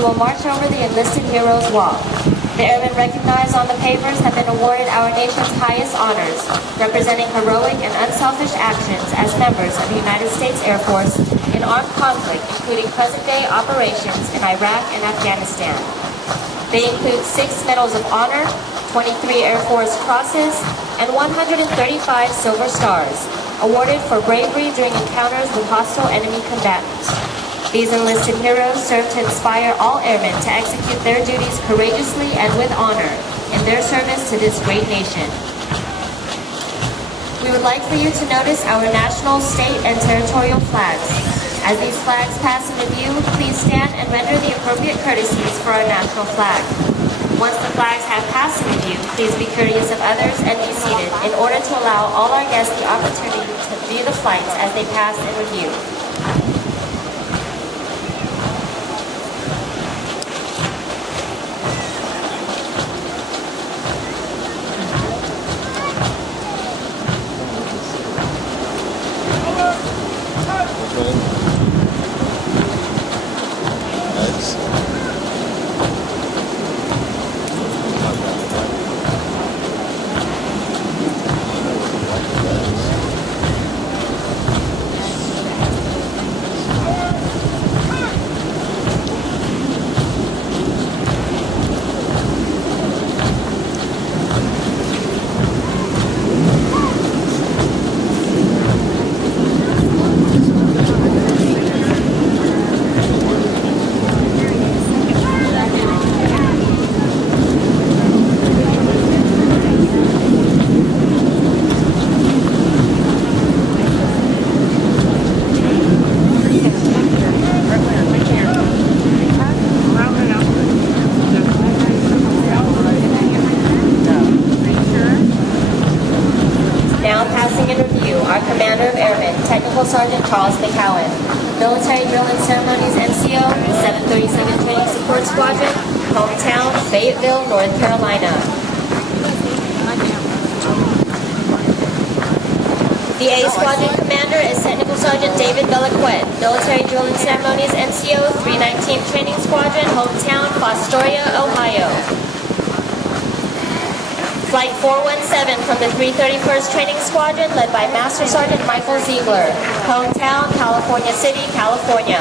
they will march over the enlisted heroes' walk. The airmen recognized on the papers have been awarded our nation's highest honors, representing heroic and unselfish actions as members of the United States Air Force in armed conflict, including present-day operations in Iraq and Afghanistan. They include 6 Medals of Honor, 23 Air Force Crosses, and 135 Silver Stars, awarded for bravery during encounters with hostile enemy combatants. These enlisted heroes serve to inspire all airmen to execute their duties courageously and with honor in their service to this great nation. We would like for you to notice our national, state, and territorial flags. As these flags pass into view, please stand and render the appropriate courtesies for our national flag. Once the flags have passed into view, please be courteous of others and be seated in order to allow all our guests the opportunity to view the flights as they pass in review. Sergeant Charles McCowan, Military Drill and Ceremonies NCO, 737 Training Support Squadron, hometown, Fayetteville, North Carolina. The A Squadron Commander is Technical Sergeant David Bellaquette, Military Drill and Ceremonies NCO, 319th Training Squadron, hometown, Fostoria, Ohio. Flight 417 from the 331st Training Squadron, led by Master Sergeant Michael Ziegler, hometown, California City, California.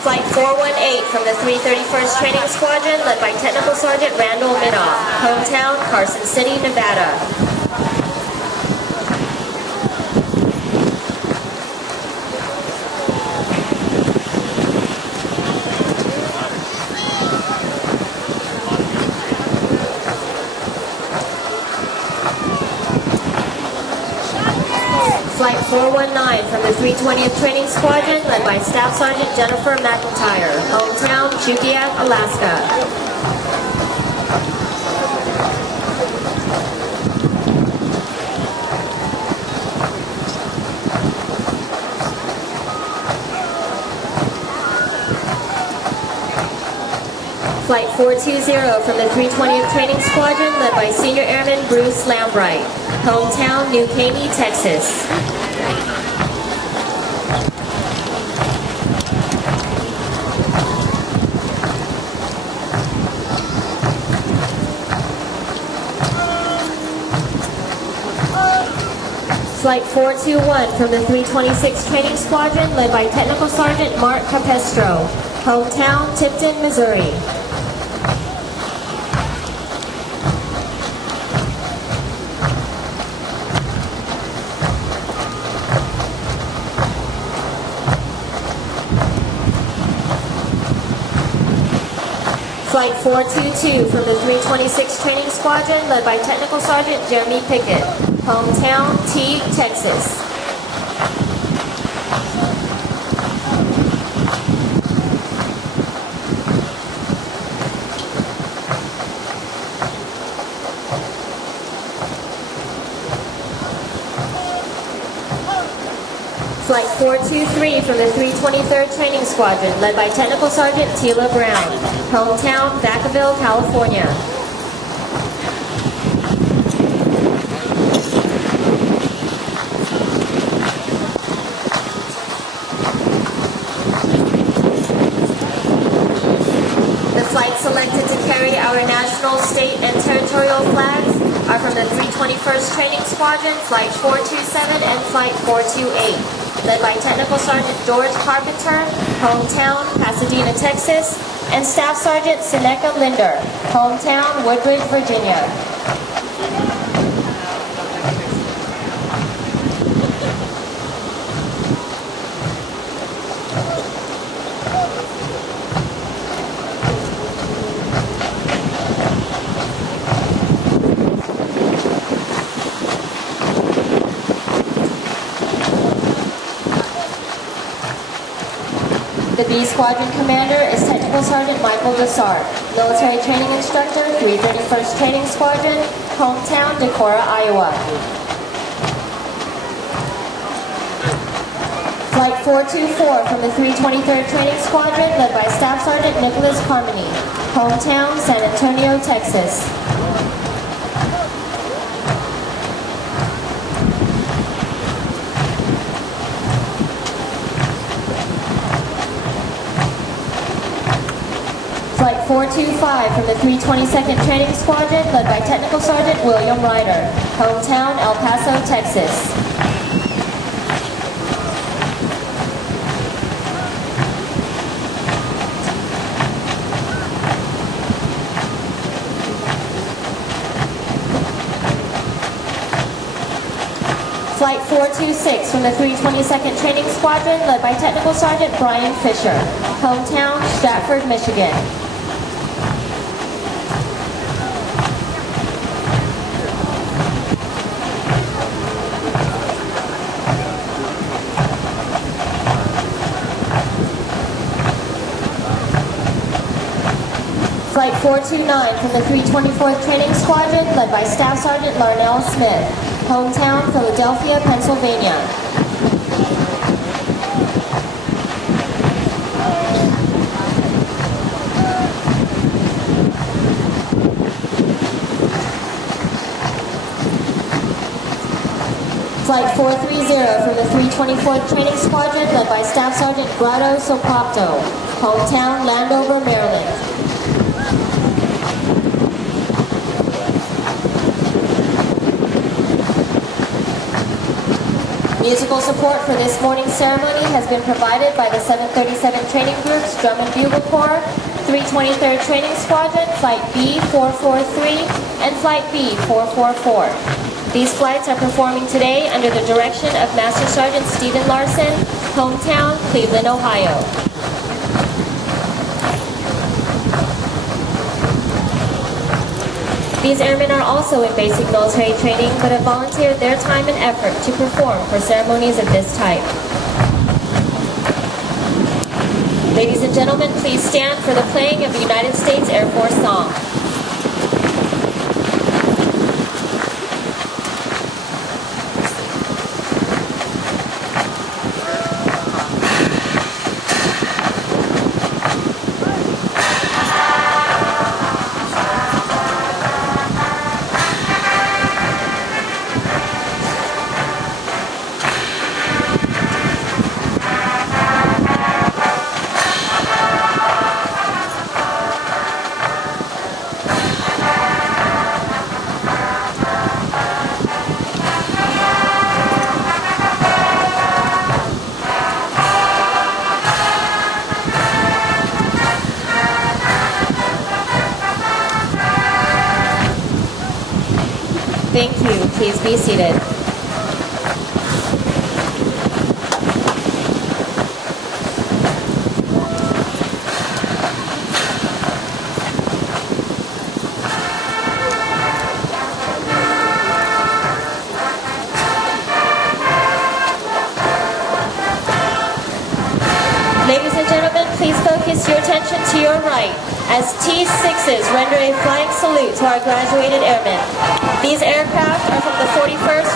Flight 418 from the 331st Training Squadron, led by Technical Sergeant Randall Minoff, hometown, Carson City, Nevada. Flight 419 from the 320th Training Squadron, led by Staff Sergeant Jennifer McIntyre, hometown, Chukiak, Alaska. Flight 420 from the 320th Training Squadron, led by Senior Airman Bruce Lambright, hometown, New Caney, Texas. Flight 421 from the 326th Training Squadron, led by Technical Sergeant Mark Capestro, hometown, Tipton, Missouri. Flight 422 from the 326th Training Squadron, led by Technical Sergeant Jeremy Pickett, hometown, Teague, Texas. Flight 423 from the 323rd Training Squadron, led by Technical Sergeant Tila Brown, hometown, Vacaville, California. 1st Training Squadron, Flight 427 and Flight 428, led by Technical Sergeant George Carpenter, hometown, Pasadena, Texas, and Staff Sergeant Seneca Linder, hometown, Woodbridge, Virginia. The B Squadron Commander is Technical Sergeant Michael Dessart, Military Training Instructor, 331st Training Squadron, hometown, Decorah, Iowa. Flight 424 from the 323rd Training Squadron, led by Staff Sergeant Nicholas Carmody, hometown, San Antonio, Texas. Flight 425 from the 322nd Training Squadron, led by Technical Sergeant William Ryder, hometown, El Paso, Texas. Flight 426 from the 322nd Training Squadron, led by Technical Sergeant Brian Fisher, hometown, Stratford, Michigan. Flight 429 from the 324th Training Squadron, led by Staff Sergeant Larnell Smith, hometown, Philadelphia, Pennsylvania. Flight 430 from the 324th Training Squadron, led by Staff Sergeant Grado Sopropto, hometown, Landover, Maryland. Musical support for this morning's ceremony has been provided by the 737 Training Group's Drum and Bugle Corps, 323rd Training Squadron, Flight B443, and Flight B444. These flights are performing today under the direction of Master Sergeant Stephen Larson, hometown, Cleveland, Ohio. These airmen are also in basic military training, but have volunteered their time and effort to perform for ceremonies of this type. Ladies and gentlemen, please stand for the playing of the United States Air Force song. Thank you. Please be seated. Ladies and gentlemen, please focus your attention to your right as T-6s render a flying salute to our graduated airmen. These aircraft are from the 41st